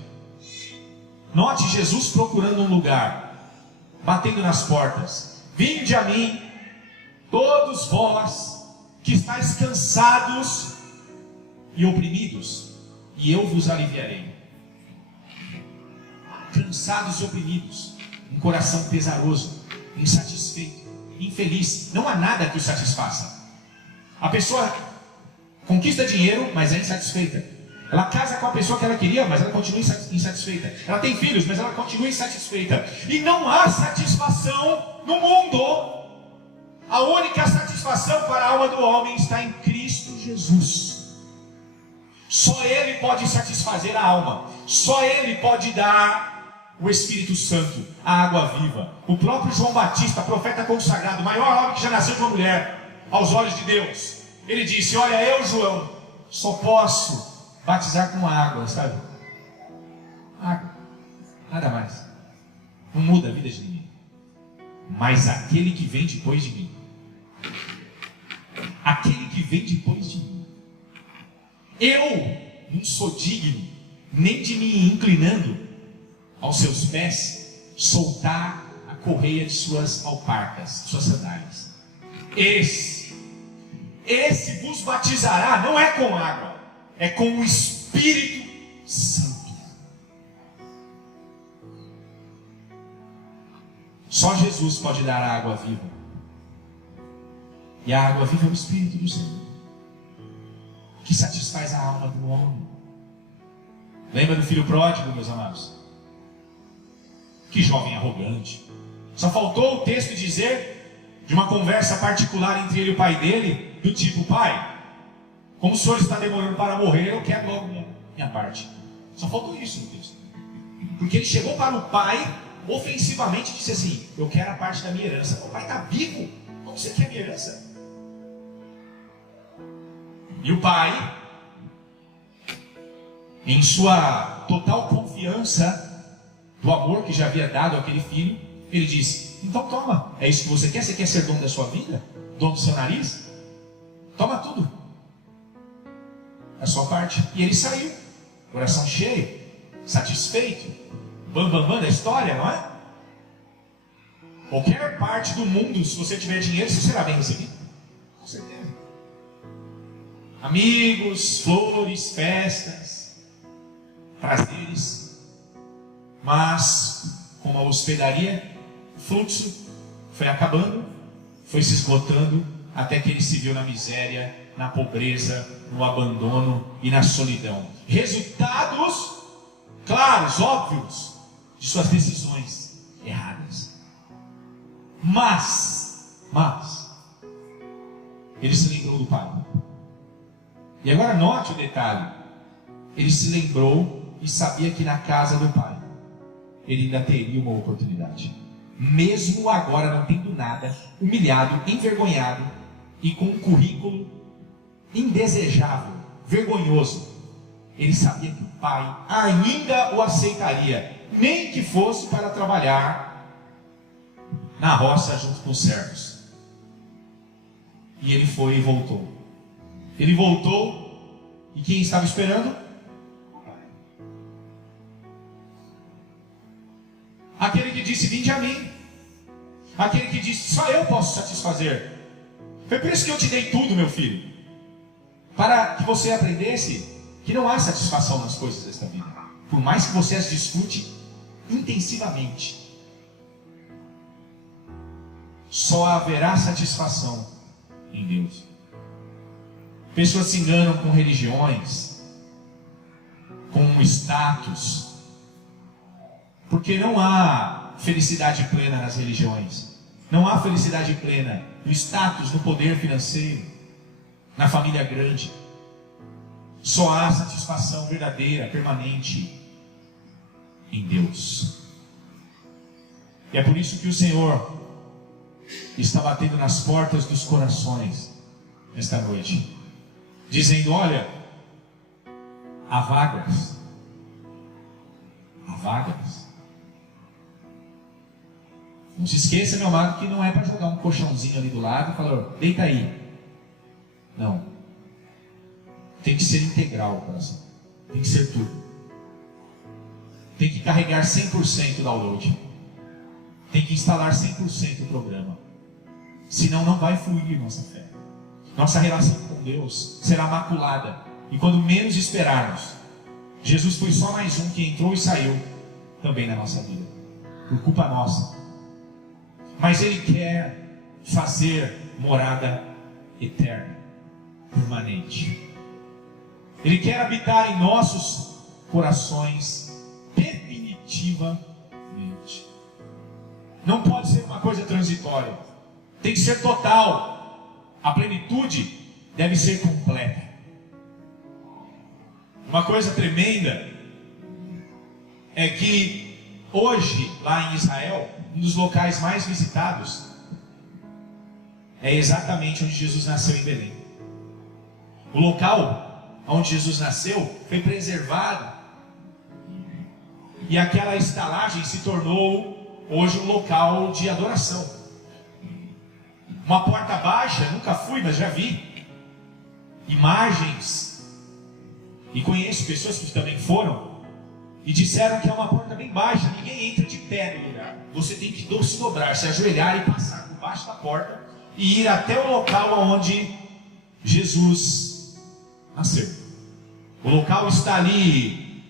Note Jesus procurando um lugar, batendo nas portas: vinde a mim, todos vós que estáis cansados e oprimidos, e eu vos aliviarei. Cansados e oprimidos, um coração pesaroso, insatisfeito, infeliz, não há nada que o satisfaça. A pessoa conquista dinheiro, mas é insatisfeita. Ela casa com a pessoa que ela queria, mas ela continua insatisfeita. Ela tem filhos, mas ela continua insatisfeita. E não há satisfação no mundo. A única satisfação para a alma do homem está em Cristo Jesus. Só Ele pode satisfazer a alma. Só Ele pode dar o Espírito Santo, a água viva. O próprio João Batista, profeta consagrado, maior homem que já nasceu de uma mulher, aos olhos de Deus, ele disse: olha, eu, João, só posso batizar com água, sabe? Água, nada mais. Não muda a vida de ninguém. Mas aquele que vem depois de mim, aquele que vem depois de mim, eu não sou digno nem de me inclinando aos seus pés, soltar a correia de suas alparcas, suas sandálias. Esse vos batizará, não é com água, é com o Espírito Santo. Só Jesus pode dar a água viva. E a água viva é o Espírito do Senhor, que satisfaz a alma do homem. Lembra do filho pródigo, meus amados? Que jovem arrogante. Só faltou o texto dizer de uma conversa particular entre ele e o pai dele, do tipo: pai, como o senhor está demorando para morrer, eu quero logo minha parte. Só faltou isso no texto. Porque ele chegou para o pai ofensivamente e disse assim: eu quero a parte da minha herança. O pai está vivo, como você quer a minha herança? E o pai, em sua total confiança do amor que já havia dado àquele filho, ele disse: então toma, é isso que você quer? Você quer ser dono da sua vida? Dono do seu nariz? Toma tudo, a sua parte. E ele saiu, coração cheio, satisfeito, bam da história, não é? Qualquer parte do mundo, se você tiver dinheiro, você será bem recebido, com certeza. Amigos, flores, festas, prazeres. Mas, como a hospedaria, o fluxo foi acabando, foi se esgotando, até que ele se viu na miséria, na pobreza, no abandono e na solidão. Resultados claros, óbvios, de suas decisões erradas. Mas, ele se lembrou do pai. E agora note o detalhe. Ele se lembrou e sabia que na casa do pai ele ainda teria uma oportunidade. Mesmo agora não tendo nada, humilhado, envergonhado e com um currículo indesejável, vergonhoso, ele sabia que o pai ainda o aceitaria, nem que fosse para trabalhar na roça junto com os servos. E ele foi e voltou. Ele voltou, e quem estava esperando? Aquele que disse: vinde a mim. Aquele que disse: só eu posso satisfazer. Foi por isso que eu te dei tudo, meu filho, para que você aprendesse que não há satisfação nas coisas desta vida, por mais que você as desfrute intensivamente. Só haverá satisfação em Deus. Pessoas se enganam com religiões, com status, porque não há felicidade plena nas religiões. Não há felicidade plena no status, no poder financeiro, na família grande. Só há satisfação verdadeira, permanente em Deus. E é por isso que o Senhor está batendo nas portas dos corações esta noite, dizendo: olha, há vagas. Há vagas. Não se esqueça, meu amado, que não é para jogar um colchãozinho ali do lado e falar: deita aí. Não. Tem que ser integral o coração. Tem que ser tudo. Tem que carregar 100% o download. Tem que instalar 100% o programa. Senão não vai fluir nossa fé. Nossa relação com Deus será maculada. E quando menos esperarmos, Jesus foi só mais um que entrou e saiu também na nossa vida, por culpa nossa. Mas Ele quer fazer morada eterna, permanente. Ele quer habitar em nossos corações definitivamente. Não pode ser uma coisa transitória. Tem que ser total. A plenitude deve ser completa. Uma coisa tremenda é que Hoje, lá em Israel, um dos locais mais visitados é exatamente onde Jesus nasceu, em Belém. O local onde Jesus nasceu foi preservado, e aquela estalagem se tornou hoje um local de adoração. Uma porta baixa, nunca fui, mas já vi imagens, e conheço pessoas que também foram, e disseram que é uma porta bem baixa, ninguém entra de pé no lugar. Você tem que se dobrar, se ajoelhar e passar por baixo da porta e ir até o local onde Jesus nasceu. O local está ali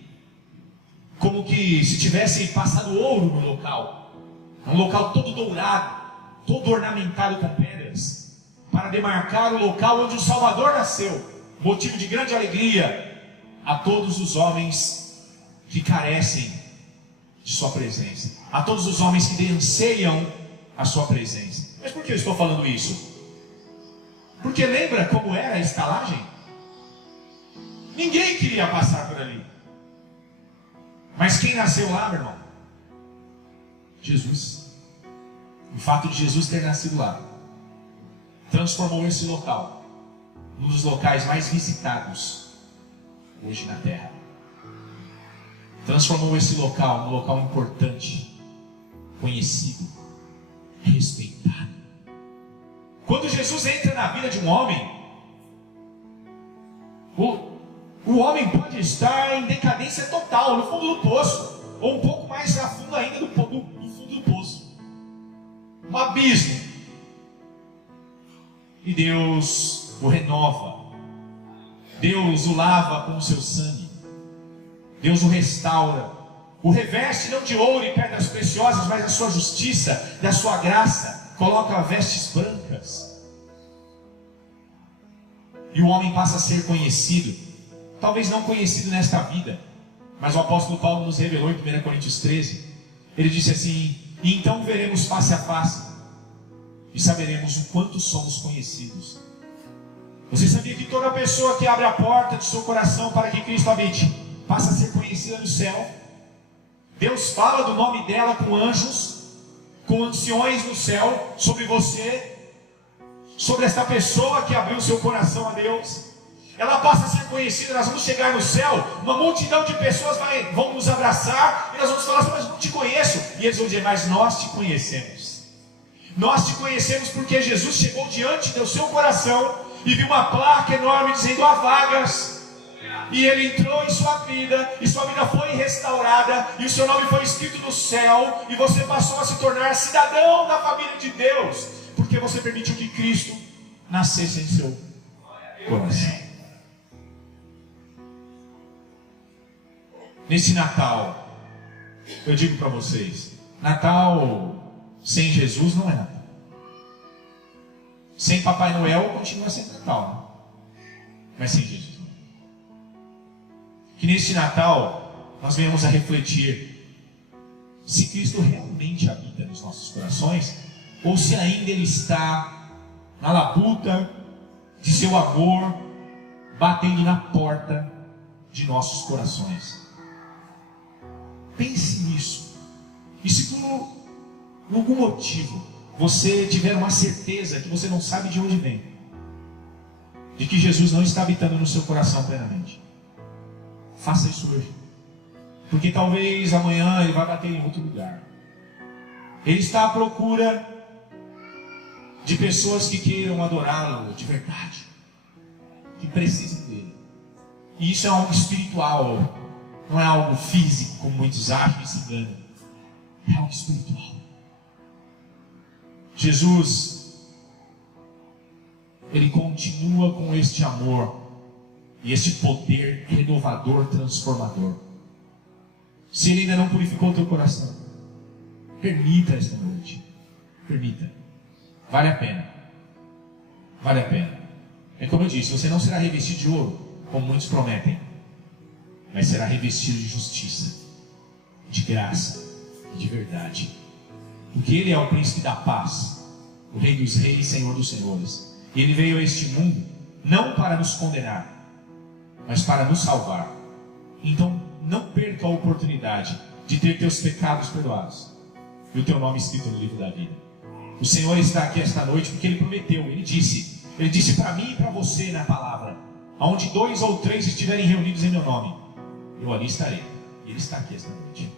como que se tivesse passado ouro no local. É um local todo dourado, todo ornamentado com pedras, para demarcar o local onde o Salvador nasceu, motivo de grande alegria a todos os homens que carecem de sua presença, a todos os homens que anseiam a sua presença. Mas por que eu estou falando isso? Porque lembra como era a estalagem? Ninguém queria passar por ali. Mas quem nasceu lá, meu irmão? Jesus. O fato de Jesus ter nascido lá transformou esse local num dos locais mais visitados hoje na terra. Transformou esse local num local importante, conhecido, respeitado. Quando Jesus entra na vida de um homem, o homem pode estar em decadência total, no fundo do poço, ou um pouco mais a fundo ainda do fundo do poço, um abismo. E Deus o renova, Deus o lava com o seu sangue, Deus o restaura, o reveste não de ouro e pedras preciosas, mas da sua justiça, da sua graça, coloca vestes brancas, e o homem passa a ser conhecido, talvez não conhecido nesta vida, mas o apóstolo Paulo nos revelou em 1 Coríntios 13, ele disse assim: e então veremos face a face, e saberemos o quanto somos conhecidos. Você sabia que toda pessoa que abre a porta de seu coração para que Cristo habite, passa a ser conhecida no céu? Deus fala do nome dela com anjos, com anciões no céu, sobre você, sobre esta pessoa que abriu seu coração a Deus. Ela passa a ser conhecida, nós vamos chegar no céu, uma multidão de pessoas vão nos abraçar, e nós vamos falar: mas não te conheço. E eles vão dizer: mas nós te conhecemos. Nós te conhecemos porque Jesus chegou diante do seu coração e viu uma placa enorme dizendo: há vagas. E ele entrou em sua vida, e sua vida foi restaurada, e o seu nome foi escrito no céu, e você passou a se tornar cidadão da família de Deus, porque você permitiu que Cristo nascesse em seu coração. Nesse Natal, eu digo para vocês: Natal sem Jesus não é Natal. Sem Papai Noel continua sendo Natal, né? Mas sem Jesus não. Que nesse Natal nós venhamos a refletir se Cristo realmente habita nos nossos corações, ou se ainda Ele está na labuta de seu amor, batendo na porta de nossos corações. Pense nisso. E se por algum motivo você tiver uma certeza que você não sabe de onde vem, de que Jesus não está habitando no seu coração plenamente, faça isso hoje. Porque talvez amanhã Ele vai bater em outro lugar. Ele está à procura de pessoas que queiram adorá-lo de verdade, que precisem dele. E isso é algo espiritual, não é algo físico, como muitos acham e se enganam. É algo espiritual. Jesus, Ele continua com este amor e este poder renovador, transformador. Se Ele ainda não purificou o teu coração, permita esta noite. Permita. Vale a pena. Vale a pena. É como eu disse, você não será revestido de ouro, como muitos prometem, mas será revestido de justiça, de graça e de verdade. Porque Ele é o príncipe da paz, o Rei dos reis, Senhor dos senhores. E Ele veio a este mundo não para nos condenar, mas para nos salvar. Então não perca a oportunidade de ter teus pecados perdoados e o teu nome escrito no livro da vida. O Senhor está aqui esta noite porque Ele prometeu, Ele disse para mim e para você na palavra: aonde 2 ou 3 estiverem reunidos em meu nome, eu ali estarei. E Ele está aqui esta noite.